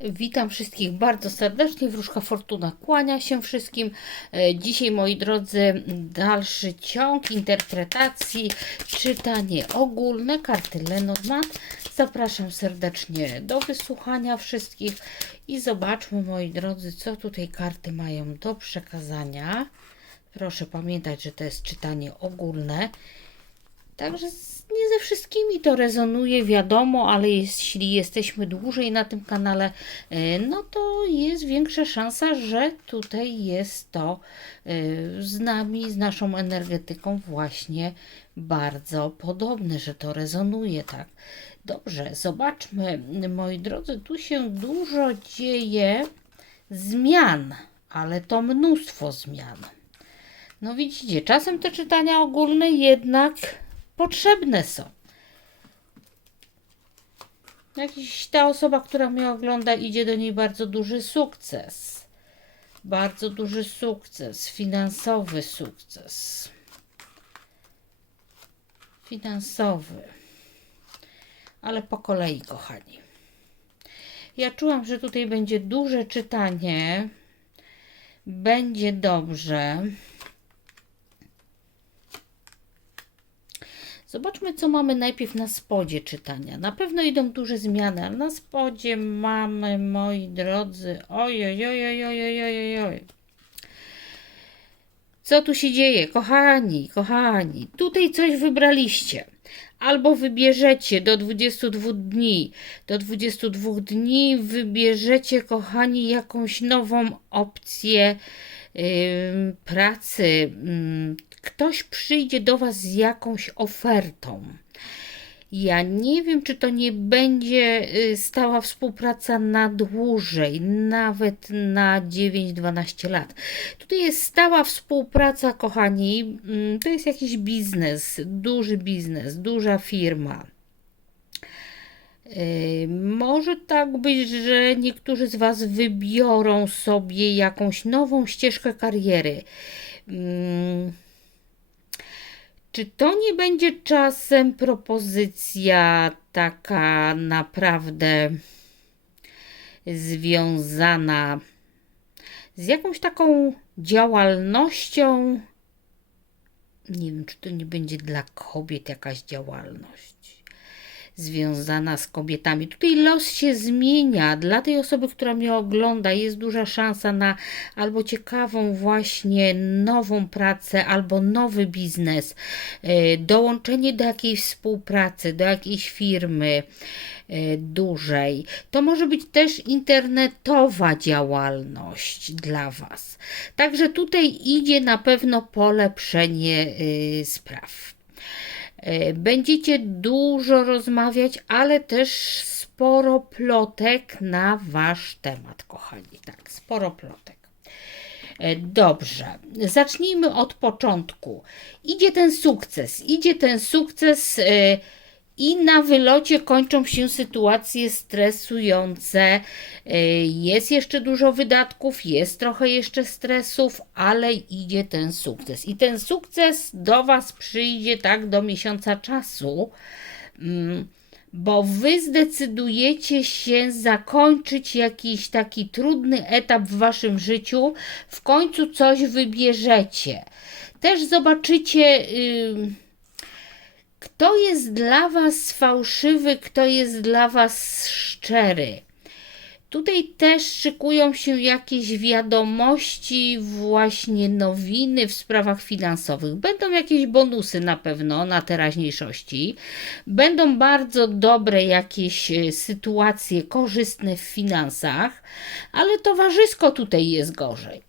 Witam wszystkich bardzo serdecznie. Wróżka Fortuna kłania się wszystkim. E, Dzisiaj, moi drodzy, dalszy ciąg interpretacji, czytanie ogólne karty Lenormand. Zapraszam serdecznie do wysłuchania wszystkich i zobaczmy, moi drodzy, co tutaj karty mają do przekazania. Proszę pamiętać, że to jest czytanie ogólne. Także nie ze wszystkimi to rezonuje, wiadomo, ale jeśli jesteśmy dłużej na tym kanale, e, no to jest większa szansa, że tutaj jest to e, z nami, z naszą energetyką właśnie bardzo podobne, że to rezonuje tak. Dobrze, zobaczmy, moi drodzy, tu się dużo dzieje zmian, ale to mnóstwo zmian. No widzicie, czasem te czytania ogólne jednak potrzebne są. Jakiś ta osoba, która mnie ogląda, idzie do niej bardzo duży sukces. Bardzo duży sukces, finansowy sukces. Finansowy. Ale po kolei, kochani. Ja czułam, że tutaj będzie duże czytanie. Będzie dobrze. Zobaczmy, co mamy najpierw na spodzie czytania. Na pewno idą duże zmiany, ale na spodzie mamy, moi drodzy, ojoj, ojoj, ojoj, ojoj. Co tu się dzieje? Kochani, kochani, tutaj coś wybraliście. Albo wybierzecie do 22 dni. Do 22 dni wybierzecie, kochani, jakąś nową opcję pracy, Ktoś przyjdzie do Was z jakąś ofertą. Ja nie wiem, czy to nie będzie y, stała współpraca na dłużej, nawet na 9-12 lat. Tutaj jest stała współpraca, kochani. mm, To jest jakiś biznes, duży biznes, duża firma. Yy, Może tak być, że niektórzy z Was wybiorą sobie jakąś nową ścieżkę kariery. Czy to nie będzie czasem propozycja taka naprawdę związana z jakąś taką działalnością? Nie wiem, czy to nie będzie dla kobiet jakaś działalność związana z kobietami. Tutaj los się zmienia. Dla tej osoby, która mnie ogląda, jest duża szansa na albo ciekawą, właśnie nową pracę, albo nowy biznes, e, dołączenie do jakiejś współpracy, do jakiejś firmy e, dużej. To może być też internetowa działalność dla Was. Także tutaj idzie na pewno polepszenie y, spraw. E, Będziecie dużo rozmawiać, ale też sporo plotek na wasz temat, kochani. Tak, sporo plotek. E, Dobrze, zacznijmy od początku. Idzie ten sukces, idzie ten sukces e, i na wylocie kończą się sytuacje stresujące. E, Jest jeszcze dużo wydatków, jest trochę jeszcze stresów, ale idzie ten sukces. I ten sukces do Was przyjdzie tak do miesiąca czasu. Mm, bo wy zdecydujecie się zakończyć jakiś taki trudny etap w waszym życiu, w końcu coś wybierzecie. Też zobaczycie, ym, kto jest dla was fałszywy, kto jest dla was szczery. Tutaj też szykują się jakieś wiadomości, właśnie nowiny w sprawach finansowych. Będą jakieś bonusy na pewno na teraźniejszości. Będą bardzo dobre jakieś e, sytuacje korzystne w finansach, ale towarzysko tutaj jest gorzej.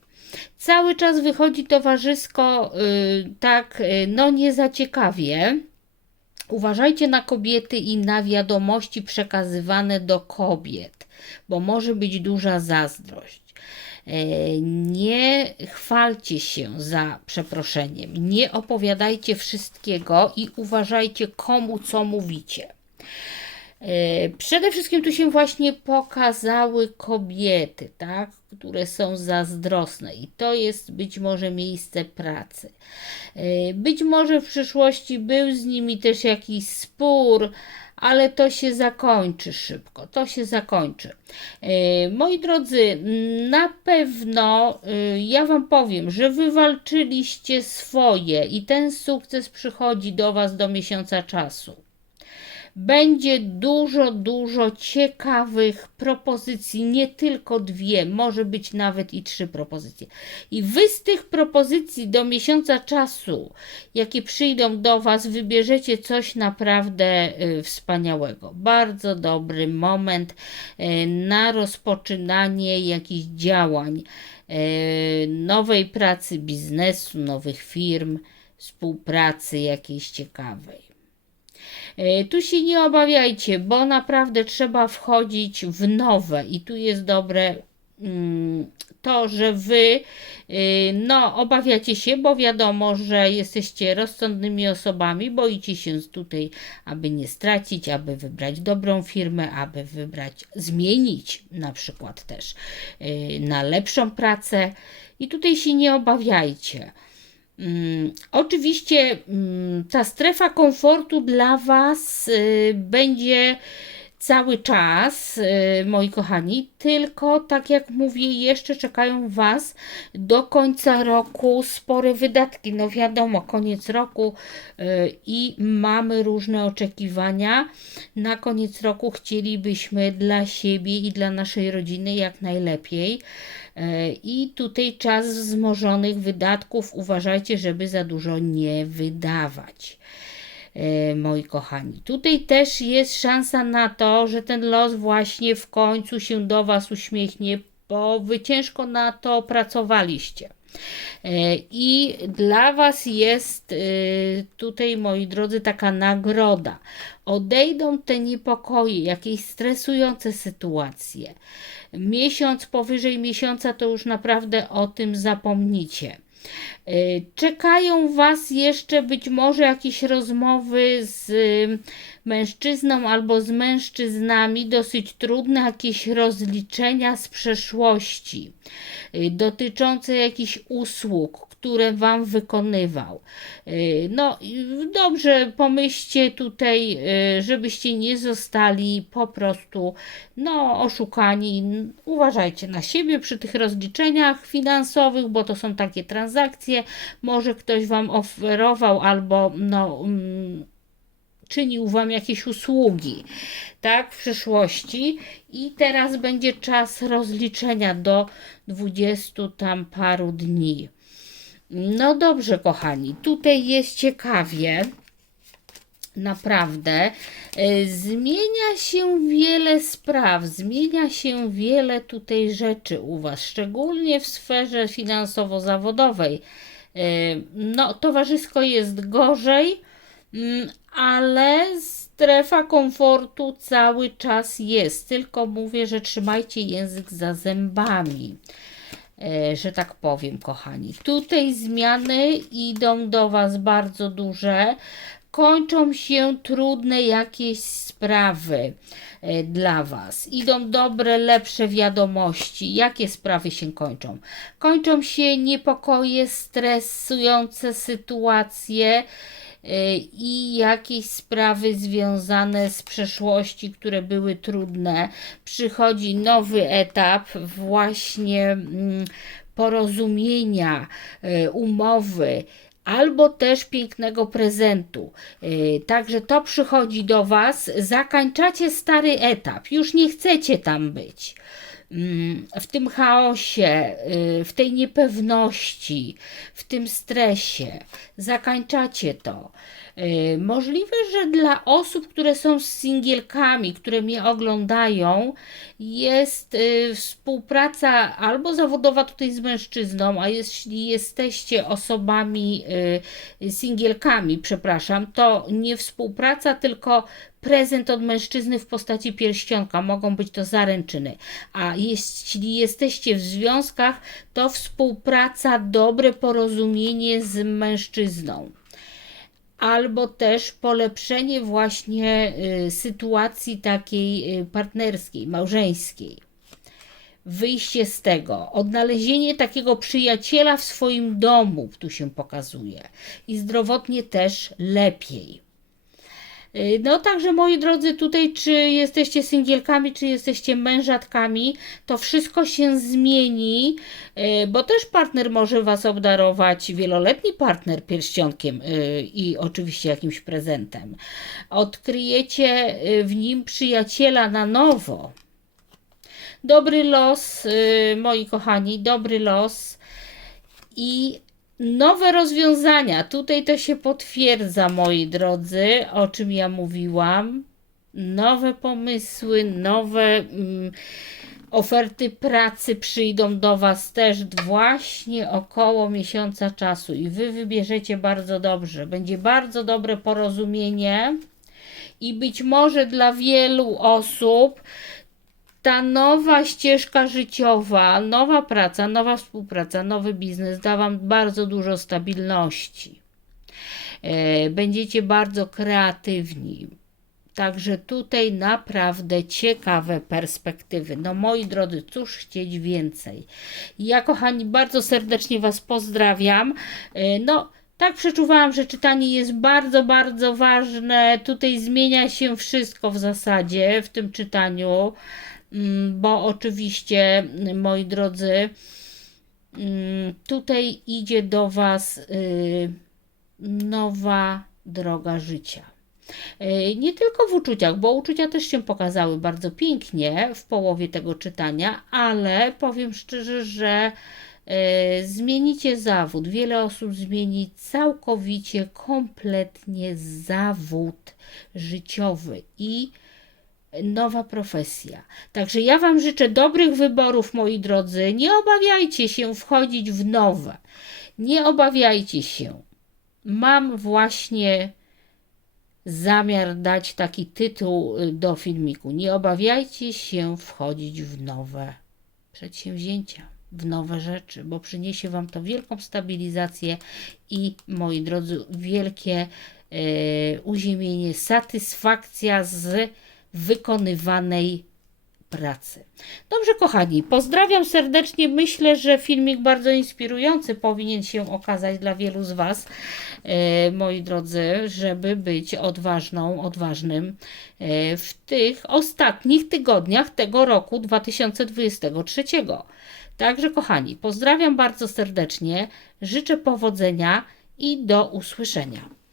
Cały czas wychodzi towarzysko y, tak, y, no nie za ciekawie. Uważajcie na kobiety i na wiadomości przekazywane do kobiet, bo może być duża zazdrość. E, Nie chwalcie się za przeproszeniem, nie opowiadajcie wszystkiego i uważajcie, komu co mówicie. E, Przede wszystkim tu się właśnie pokazały kobiety, tak, które są zazdrosne, i to jest być może miejsce pracy. E, Być może w przyszłości był z nimi też jakiś spór, ale to się zakończy szybko. To się zakończy. E, Moi drodzy, na pewno ja Wam powiem, że wywalczyliście swoje i ten sukces przychodzi do Was do miesiąca czasu będzie dużo, dużo ciekawych propozycji, nie tylko dwie, może być nawet i trzy propozycje. I wy z tych propozycji do miesiąca czasu, jakie przyjdą do Was, wybierzecie coś naprawdę y, wspaniałego. Bardzo dobry moment y, na rozpoczynanie jakichś działań, y, nowej pracy, biznesu, nowych firm, współpracy jakiejś ciekawej. E, Tu się nie obawiajcie, bo naprawdę trzeba wchodzić w nowe. I tu jest dobre mm, to, że wy y, no obawiacie się, bo wiadomo, że jesteście rozsądnymi osobami, boicie się tutaj, aby nie stracić, aby wybrać dobrą firmę, aby wybrać, zmienić na przykład też y, na lepszą pracę. I tutaj się nie obawiajcie. Mm, oczywiście mm, ta strefa komfortu dla Was y, będzie cały czas, y, moi kochani, tylko tak jak mówię, jeszcze czekają Was do końca roku spore wydatki. No wiadomo, koniec roku y, i mamy różne oczekiwania. Na koniec roku chcielibyśmy dla siebie i dla naszej rodziny jak najlepiej. E, I tutaj czas wzmożonych wydatków uważajcie, żeby za dużo nie wydawać. E, moi kochani, tutaj też jest szansa na to, że ten los właśnie w końcu się do Was uśmiechnie, bo Wy ciężko na to pracowaliście. E, I dla Was jest tutaj, moi drodzy, taka nagroda. Odejdą te niepokoje, jakieś stresujące sytuacje miesiąc, powyżej miesiąca, to już naprawdę o tym zapomnicie. Y, czekają Was jeszcze być może jakieś rozmowy z y, mężczyzną albo z mężczyznami, dosyć trudne, jakieś rozliczenia z przeszłości y, dotyczące jakichś usług, które Wam wykonywał. No, dobrze pomyślcie tutaj, żebyście nie zostali po prostu no, oszukani. Uważajcie na siebie przy tych rozliczeniach finansowych, bo to są takie transakcje. Może ktoś Wam oferował albo no, mm, czynił Wam jakieś usługi, tak, w przyszłości i teraz będzie czas rozliczenia do 20 tam paru dni. No dobrze, kochani, tutaj jest ciekawie. Naprawdę e, zmienia się wiele spraw, zmienia się wiele tutaj rzeczy u Was, szczególnie w sferze finansowo-zawodowej. E, no, towarzysko jest gorzej, mm, ale strefa komfortu cały czas jest. Tylko mówię, że trzymajcie język za zębami. E, że tak powiem, kochani. Tutaj zmiany idą do Was bardzo duże. Kończą się trudne jakieś sprawy e, dla Was. Idą dobre, lepsze wiadomości. Jakie sprawy się kończą? Kończą się niepokoje, stresujące sytuacje i jakieś sprawy związane z przeszłości, które były trudne. Przychodzi nowy etap właśnie mm, porozumienia, y, umowy albo też pięknego prezentu. Y, także to przychodzi do Was, zakończacie stary etap, już nie chcecie tam być. Mm, w tym chaosie, y, w tej niepewności, w tym stresie. Zakańczacie to. Y, możliwe, że dla osób, które są singielkami, które mnie oglądają, jest y, współpraca albo zawodowa tutaj z mężczyzną, a jeśli jesteście osobami singielkami, przepraszam, to nie współpraca, tylko prezent od mężczyzny w postaci pierścionka, mogą być to zaręczyny. A jeśli jesteście w związkach, to współpraca, dobre porozumienie z mężczyzną. Albo też polepszenie właśnie y, sytuacji takiej y, partnerskiej, małżeńskiej wyjście z tego, odnalezienie takiego przyjaciela w swoim domu, tu się pokazuje, i zdrowotnie też lepiej. Y, No także moi drodzy, tutaj czy jesteście singielkami, czy jesteście mężatkami, to wszystko się zmieni, y, bo też partner może Was obdarować, wieloletni partner pierścionkiem y, i oczywiście jakimś prezentem. Odkryjecie w nim przyjaciela na nowo. Dobry los, moi kochani, dobry los i nowe rozwiązania. Tutaj to się potwierdza, moi drodzy, o czym ja mówiłam. Nowe pomysły, nowe mm, oferty pracy przyjdą do Was też właśnie około miesiąca czasu i Wy wybierzecie bardzo dobrze. Będzie bardzo dobre porozumienie i być może dla wielu osób ta nowa ścieżka życiowa, nowa praca, nowa współpraca, nowy biznes da Wam bardzo dużo stabilności. E, Będziecie bardzo kreatywni. Także tutaj naprawdę ciekawe perspektywy. No moi drodzy, cóż chcieć więcej. Ja kochani, bardzo serdecznie Was pozdrawiam. E, No, tak przeczuwałam, że czytanie jest bardzo, bardzo ważne. Tutaj zmienia się wszystko w zasadzie w tym czytaniu, bo oczywiście, mm, moi drodzy, mm, tutaj idzie do Was y, nowa droga życia. Y, Nie tylko w uczuciach, bo uczucia też się pokazały bardzo pięknie w połowie tego czytania, ale powiem szczerze, że y, zmienicie zawód. Wiele osób zmieni całkowicie, kompletnie zawód życiowy i nowa profesja. Także ja Wam życzę dobrych wyborów, moi drodzy. Nie obawiajcie się wchodzić w nowe. Nie obawiajcie się. Mam właśnie zamiar dać taki tytuł y, do filmiku. Nie obawiajcie się wchodzić w nowe przedsięwzięcia, w nowe rzeczy, bo przyniesie Wam to wielką stabilizację i, moi drodzy, wielkie e, uziemienie, satysfakcja z wykonywanej pracy. Dobrze, kochani, pozdrawiam serdecznie. Myślę, że filmik bardzo inspirujący powinien się okazać dla wielu z Was, e, moi drodzy, żeby być odważną, odważnym e, w tych ostatnich tygodniach tego roku 2023. Także, kochani, pozdrawiam bardzo serdecznie, życzę powodzenia i do usłyszenia.